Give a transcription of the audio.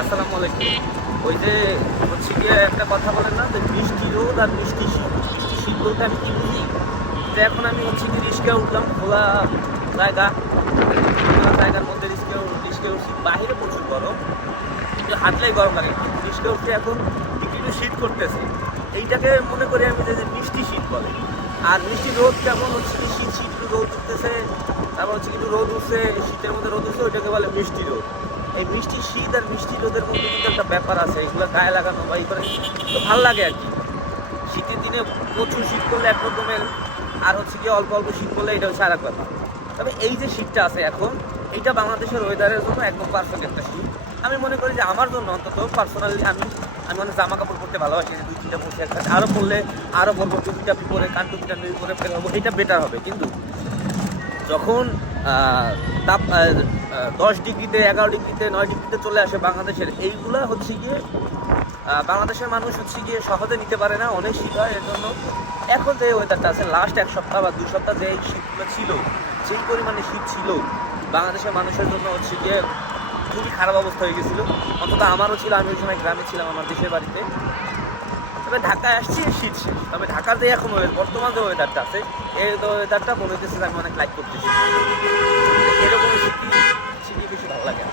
আসসালামু আলাইকুম। ওই যে হচ্ছে গিয়ে একটা কথা বলেন না যে মিষ্টি রোদ আর মিষ্টি শীত। মিষ্টি শীত বলতে আমি কি বুঝি? যে এখন আমি হচ্ছে কি রিস্কায় উঠলাম, খোলা জায়গা, খোলা জায়গার মধ্যে রিস্কে উঠছি। বাহিরে প্রচুর গরম, কিন্তু হাঁটলেই গরম লাগে। কিন্তু রিস্কে উঠতে এখন একটু একটু শীত করতেছে। এইটাকে মনে করি আমি যে মিষ্টি শীত বলে। আর মিষ্টি রোদ কেমন হচ্ছে কি শীত শীত একটু রোদ উঠতেছে, তারপর হচ্ছে কিন্তু রোদ উঠছে, শীতের মধ্যে রোদ উঠছে, ওইটাকে বলে মিষ্টি রোদ। এই মিষ্টি শীত আর মিষ্টি রোদের মধ্যে কিন্তু একটা ব্যাপার আছে, এগুলো গায়ে লাগানো বা এই করে তো ভালো লাগে আর কি। শীতের দিনে প্রচুর শীত করলে এক রকমের, আর হচ্ছে কি অল্প অল্প শীত করলে এটা হচ্ছে আর এক ব্যাপার। তবে এই যে শীতটা আছে এখন, এইটা বাংলাদেশের ওয়েদারের জন্য একদম পারফেক্ট একটা শীত। আমি মনে করি যে আমার জন্য অন্তত পার্সোনালি আমি আমি অনেক জামা কাপড় পরতে ভালোবাসি, দুই তিনটা পরছি একসাথে, আরও পরলে আরও পরবো, টুপি পরে কান টুপি টান পরে বের হবো, এটা বেটার হবে। কিন্তু যখন তাপ 10 ডিগ্রিতে, 11 ডিগ্রিতে, 9 ডিগ্রিতে চলে আসে বাংলাদেশের, এইগুলা হচ্ছে গিয়ে বাংলাদেশের মানুষ হচ্ছে গিয়ে সহজে নিতে পারে না, অনেক শীত হয়। এর জন্য এখন যে ওয়েদারটা আছে, লাস্ট 1 সপ্তাহ বা 2 সপ্তাহ যে এই শীতগুলো ছিল, যেই পরিমাণে শীত ছিল, বাংলাদেশের মানুষের জন্য হচ্ছে গিয়ে খুবই খারাপ অবস্থা হয়ে গেছিলো। অন্তত আমারও ছিল, আমি ওই সময় গ্রামে ছিলাম, আমার দেশের বাড়িতে। তবে ঢাকায় আসছি শীত শেষ। তবে ঢাকার যে এখন বর্তমান যে ওয়েদারটা আছে, এই ওয়েদারটা মনে হচ্ছে যে আমি অনেক লাইক করতেছি। এরকম শীতই শীতই বেশি ভালো লাগে।